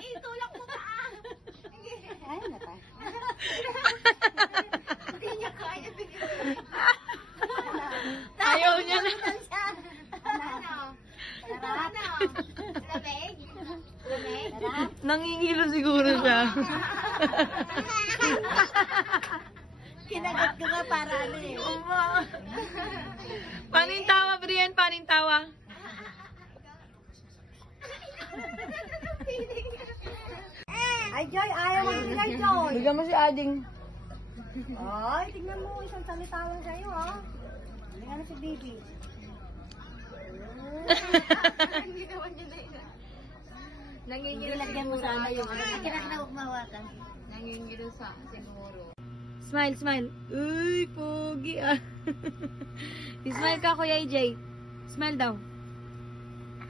Itulak mo ka. Ay, nata. Hindi niya kaya. Ayaw niya na. Ano? Lamig? Lamig? Nangingilo siguro siya. Kinagat ko nga para ano eh. Paning tawa, Brian? Paning tawa? Ay, Joy, ayaw mo bigay, Joy. Bigyan mo si Ading. Ay, tignan mo, isang salita lang sa'yo, ha? Tingnan mo si Bibi. Hindi naman yun na yun. Nangingilo. Ilagyan mo sana yung ano. Kinakawag mahawakan. Nangingilo sa siguro. Smile, smile. Uy, pogi ah. Smile ka, Kuya AJ. Smile daw.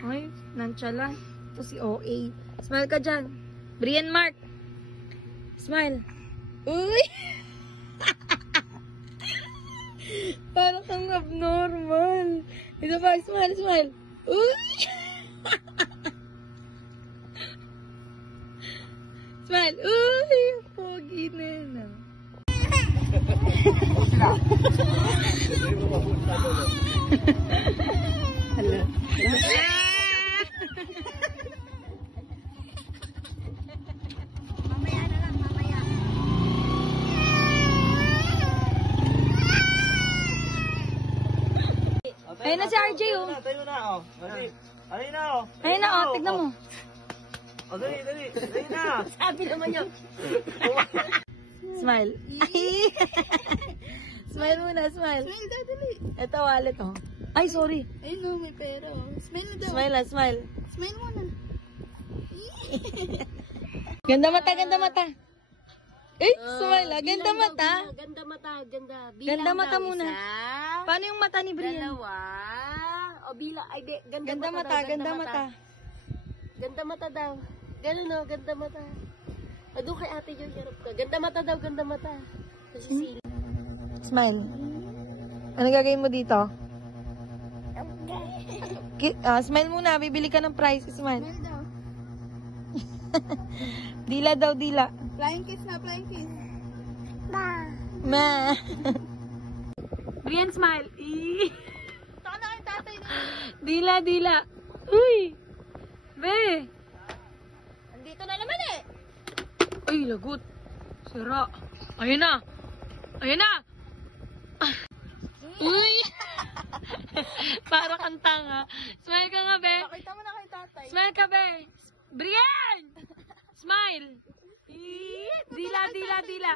Ay, nonchalant. Ito si OA. Smile ka dyan. Brian Mark. Smile. Uy! Parang kang abnormal. Ito pa, smile, smile. Uy! Smile. Uy! Pogi na yun ah. Hello. Mamaya na lang, mamaya. Ayun na si RJ oh. Tayo na, oh. Dali. Ayun na, oh. Ayun na oh, tignan mo. Oh, dali, dali. Dali na. Sabi naman yun. Smile. Ay! Smile muna, smile. Smile daw, dali. Ito wallet oh. Ay, sorry. Ayun no, may pera. Smile na daw. Smile ah, smile. Smile muna. Ganda mata, ganda mata. Eh, smile ah. Ganda mata. Ganda mata, ganda. Ganda mata muna. Paano yung mata ni Brian? Dalawa. O bilang, ay di, ganda, Ganda mata, ganda mata. Ganda mata daw. Ganun o, ganda mata. O doon kay ate Joy, harap ka. Ganda mata daw, ganda mata. Kasi sila. Smile. Ano gagawin mo dito? Smile muna. Bibili ka ng prize. Smile. Smile daw. Dila daw, dila. Flying kiss na, flying kiss. Ma. Brian, smile. Saka na kay tatay na. Dila, dila. Uy. Be. Andito na naman eh. Ay, lagot. Sira. Ayun na. Ayun na. Uy. Para kang tanga. Smile ka nga, be. Pakita mo na kay tatay. Smile ka, be. Brian! Smile. Dila, dila, dila.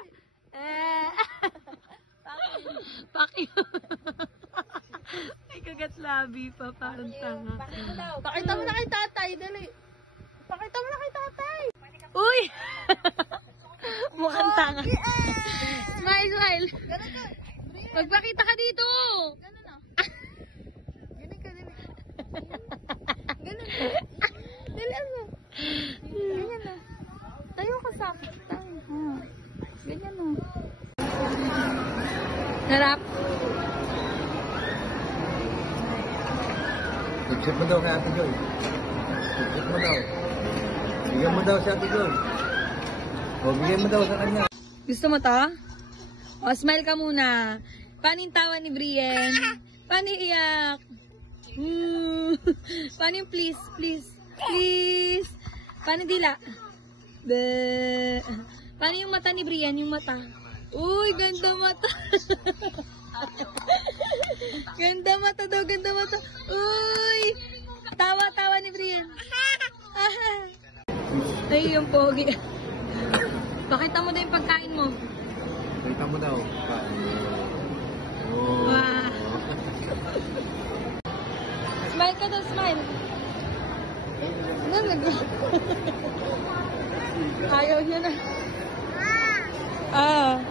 Paki. May kagat labi pa. Parang tanga. Pakita mo na kay tatay, dali. Pakita mo na kay tatay. Uy! Mukhang tanga. Smile, smile. Magpakita ka dito. Ganun na. Ganun ka, dali. Ganun. Dali ano. Ganyan na. Tayo ka sa akin. Tayo. Ganyan na. Harap. Tip mo daw kay Ate Joy. Tip mo daw. Bigyan mo daw si Ate Joy. O, bigyan mo daw sa kanya. Gusto mo to? O, smile ka muna. Paano yung tawa ni Brian? Paano yung iyak? Paano yung please, please, please? Paano dila? Paano yung mata ni Brian? Yung mata. Uy, ganda mata. Ganda mata daw, ganda mata. Uy! Tawa-tawa ni Brian. Ay, yung pogi. Pakita mo daw yung pagkain mo. Pakita mo daw. Oh. Wow. Smile ka daw, smile. Ayaw niya na. Ah.